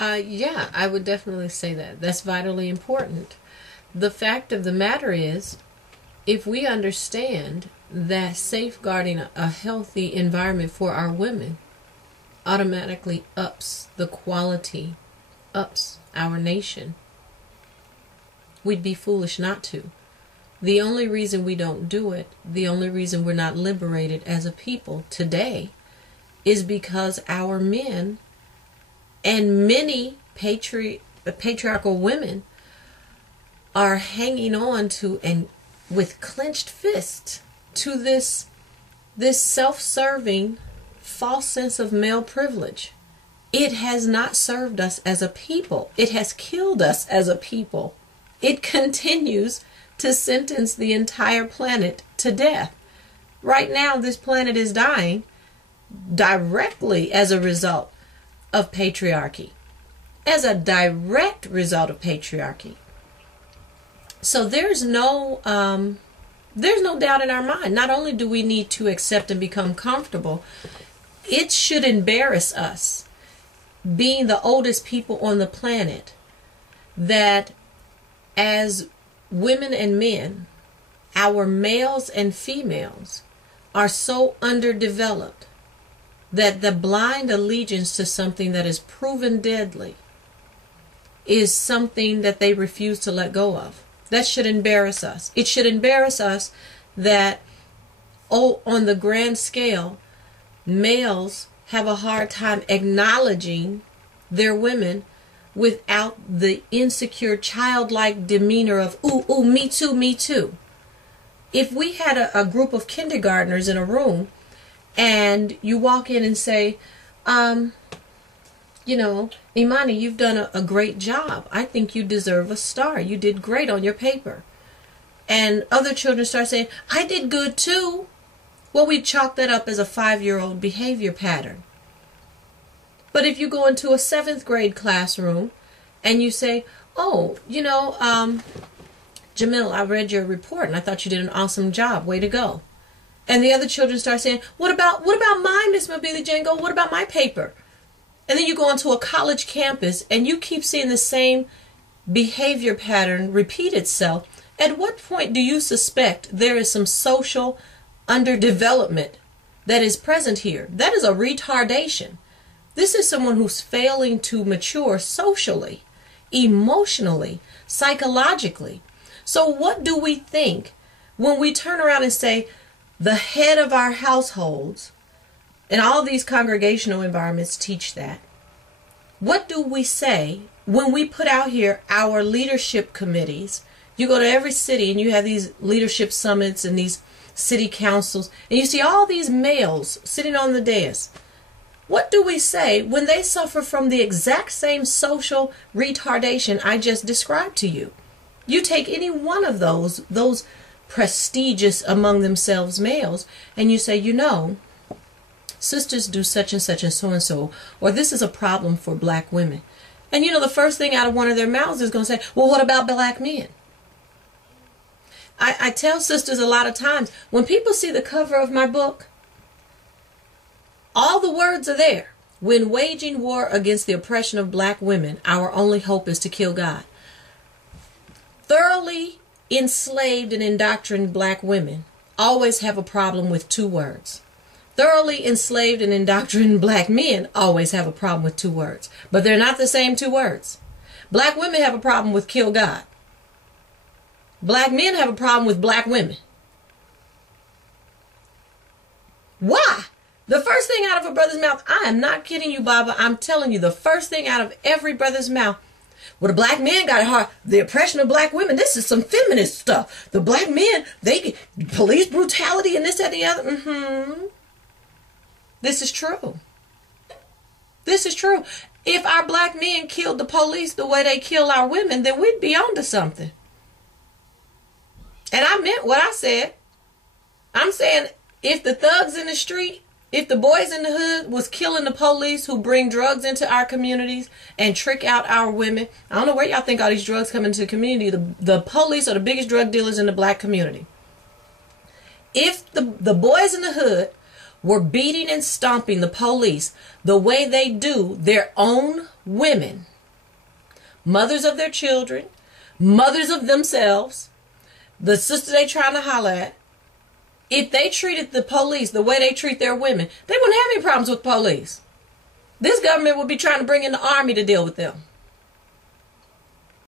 Yeah, I would definitely say that. That's vitally important. The fact of the matter is, if we understand that safeguarding a healthy environment for our women automatically ups the quality, ups our nation, we'd be foolish not to. The only reason we don't do it, the only reason we're not liberated as a people today, is because our men and many patriarchal women are hanging on to, and with clenched fists, to this self-serving false sense of male privilege. It has not served us as a people. It has killed us as a people. It continues to sentence the entire planet to death. Right now, this planet is dying directly as a result of patriarchy. As a direct result of patriarchy. So there's no doubt in our mind. Not only do we need to accept and become comfortable, it should embarrass us, being the oldest people on the planet, that as women and men, our males and females are so underdeveloped that the blind allegiance to something that is proven deadly is something that they refuse to let go of. That should embarrass us. It should embarrass us that, on the grand scale, males have a hard time acknowledging their women without the insecure, childlike demeanor of, ooh, ooh, me too, me too. If we had a group of kindergartners in a room and you walk in and say, Imani, you've done a great job. I think you deserve a star. You did great on your paper. And other children start saying, I did good too. Well, we chalk that up as a 5-year-old behavior pattern. But if you go into a 7th grade classroom and you say, oh, Jamil, I read your report and I thought you did an awesome job. Way to go. And the other children start saying, what about my Miss Mabili Jango? What about my paper? And then you go onto a college campus and you keep seeing the same behavior pattern repeat itself. At what point do you suspect there is some social underdevelopment that is present here? That is a retardation. This is someone who's failing to mature socially, emotionally, psychologically. So what do we think when we turn around and say the head of our households, and all these congregational environments teach that? What do we say when we put out here our leadership committees? You go to every city and you have these leadership summits and these city councils, and you see all these males sitting on the dais. What do we say when they suffer from the exact same social retardation I just described to you? You take any one of those prestigious among themselves males, and you say, sisters do such and such and so, or this is a problem for black women. And the first thing out of one of their mouths is going to say, well, what about black men? I tell sisters a lot of times, when people see the cover of my book, all the words are there. When waging war against the oppression of black women, our only hope is to kill God. Thoroughly enslaved and indoctrinated black women always have a problem with 2 words. Thoroughly enslaved and indoctrinated black men always have a problem with 2 words. But they're not the same 2 words. Black women have a problem with kill God. Black men have a problem with black women. Why? The first thing out of a brother's mouth, I am not kidding you, Baba, I'm telling you, the first thing out of every brother's mouth, well, the black men got it hard. The oppression of black women, this is some feminist stuff. The black men, they get police brutality and this, that, and the other. This is true. This is true. If our black men killed the police the way they kill our women, then we'd be onto something. And I meant what I said. I'm saying if the thugs in the street, if the boys in the hood was killing the police who bring drugs into our communities and trick out our women, I don't know where y'all think all these drugs come into the community. The police are the biggest drug dealers in the black community. If the boys in the hood were beating and stomping the police the way they do their own women, mothers of their children, mothers of themselves, the sister they trying to holler at, if they treated the police the way they treat their women, they wouldn't have any problems with police. This government would be trying to bring in the army to deal with them.